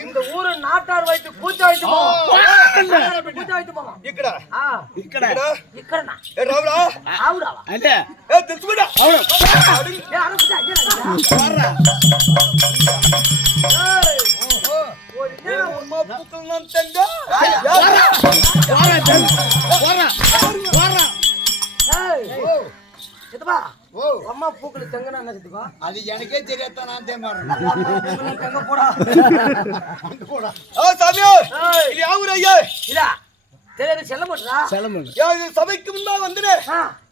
இந்த ஊரு நாட்டார் வைத்து கூச்ச வைத்து அம்மா பூக்கள் தெங்கன்னா என்ன செத்துக்கோ அது எனக்கே தெரியாத நான் தெங்க போடா போடா சாமியோ இது யாவுற ஐயா இல்ல தெரியாது செல்லமோட்டா சபைக்கு முன்னா வந்துனே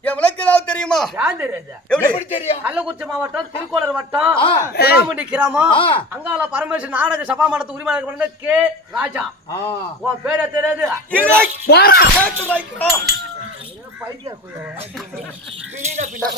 என் விளக்கு ஏதாவது தெரியுமா யார் தெரியாது எப்படி தெரியும் கள்ளக்குறிச்சி மாவட்டம் திருக்கோளர் வட்டம் ராமண்டி கிராமம் அங்காள பரமேஸ்வரன் நாடக சபா மடத்து உரிமையாளர் கே ராஜா உன் பேரே தெரியாது பைத்தியா பின்னா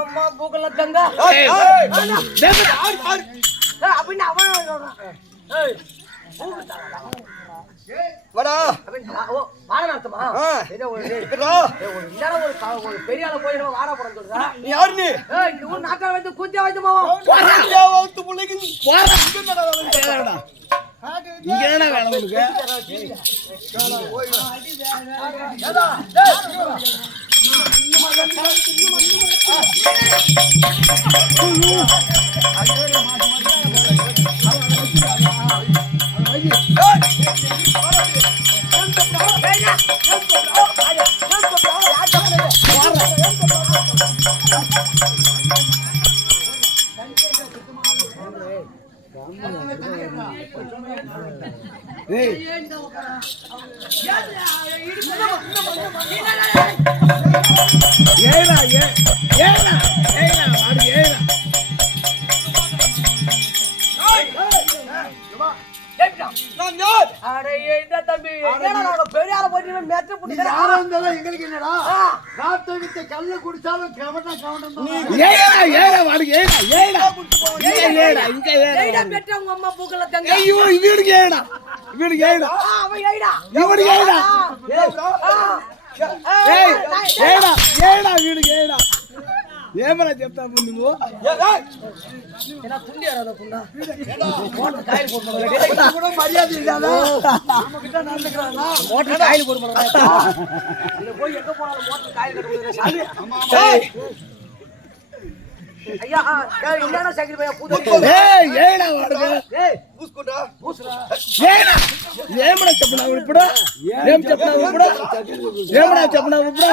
அம்மா பூக்கல தங்க அப்படின்னு அவன் வாடா வாடனாத்தமா ஒரு பெரிய ஆள போய் வாடா போட சொல்றா நீ யாரு நீ இந்த ஊர் நாக்கால வந்து குத்தியா வைத்து மாவா பிள்ளைக்கு இங்க என்ன வேலை உங்களுக்கு எங்களுக்கு என்னடா காட்டு வித்த கல்ல குடிச்சாலும் உங்க அம்மா பூக்கல தங்க ఏమరా చెప్తావు నువ్వు మర్యాద మోటార్ కాయలు పోయి ఎక్క పోవాలి మోటార్ కాయలు అయ్యా ఇల్లానా సైకిల్ పోయా ఏమరా చెప్పినావు ఇప్పుడు ఏం చెప్పినావు ఇప్పుడు ఏమరా చెప్పినావు ఇప్పుడు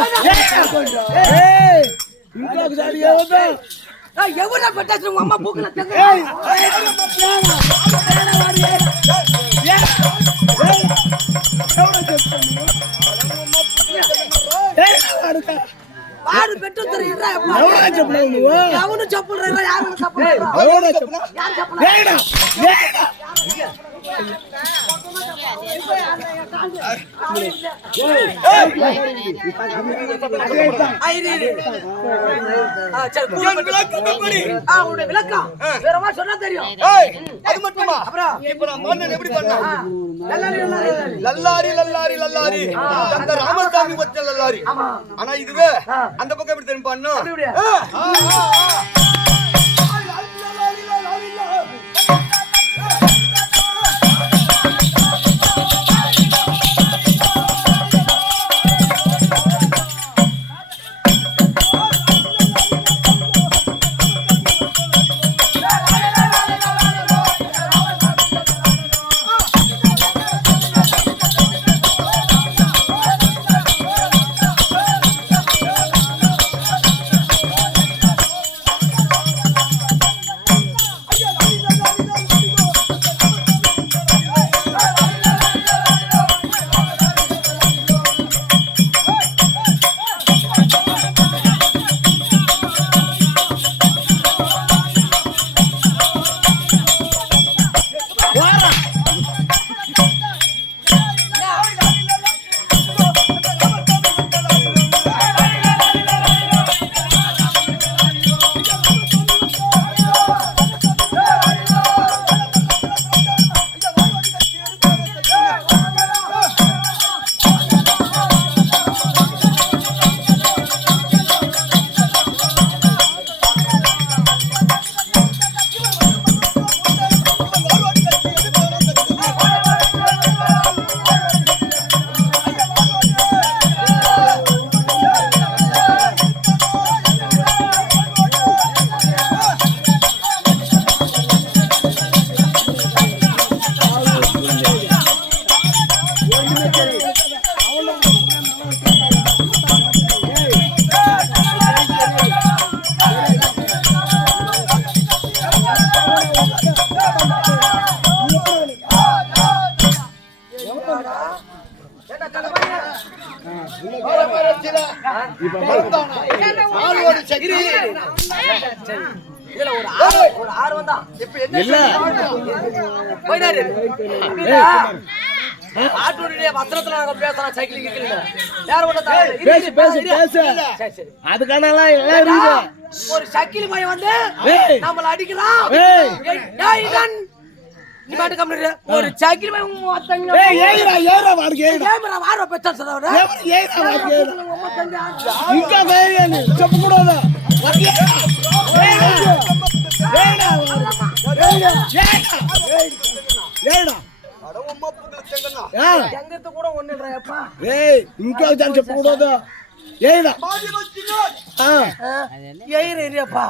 ఇంకొకసారి ఏమవుతా ఎవరా పెట్టేసిన అమ్మ పూకుల వాడు పెట్టొద్దు చెప్పినావు నువ్వు ఎవరు చెప్పులు యారు விளக்கம் வேறமா சொன்னா தெரியும் அது மட்டுமா இப்ப நான் மன்னன் எப்படி பண்ண லல்லாரி லல்லாரி லல்லாரி அந்த ராமசாமி வச்ச லல்லாரி ஆனா இதுவே அந்த பக்கம் எப்படி தெரியும் பண்ணும் இதுல ஒரு ஆர்வம் தான். இப்ப என்ன இல்ல போயிடாரு ஆட்டோடைய வசனத்துல நாங்க பேசலாம் சைக்கிள் கிக்கில் வேற ஒண்ணு பேசு பேசு பேசு சரி சரி அதுக்கானலாம் எல்லாம் இருக்குது. ஒரு சக்கிலி பையன் வந்து ஏய். நம்மள அடிக்கிறான் ஏய். ஏய் இதான் நீ பாட்டு கம்மிரு ஒரு சக்கிலி பையன் மொத்தங்க ஏய் ஏறா வாருக்கு ஏறா கேமரா வார பெற்ற சொல்றா ஏறா வாருக்கு ஏறா இங்க வேயனு செப்பு கூடாத ஏறா அட உம்மா புது செங்கண்ணா எங்கத்து கூட ஒண்ணு இல்லப்பா ஏய் இங்க தான் செப்பு கூடாத ஏறா மாடி வச்சினா ஏய் ஏறியப்பா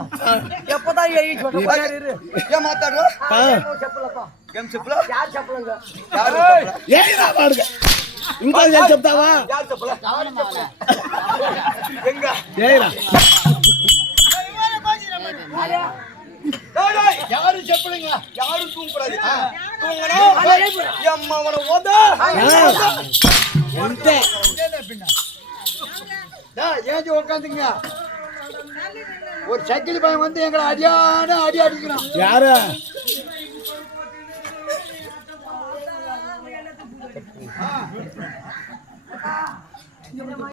எப்பதான் ஏய் சொல்ற பாரு இரு ஏன் மாத்தாடுற செப்பலப்பா கேம் செப்பல யார் செப்பலங்க யாரு செப்பல ஏறா வாருக்கு இங்க தான் செப்தாவா யார் செப்பல எங்க ஏறா டேய் டேய் யாரு செப்பலங்க யாரு தூங்கக்கூடாது தூங்கனா அம்மா அவன ஓத வந்து ஏஞ்சி உட்காந்துங்க ஒரு சக்கிலி பையன் வந்து எங்களை அடியான அடி அடிக்கிறான் யாரு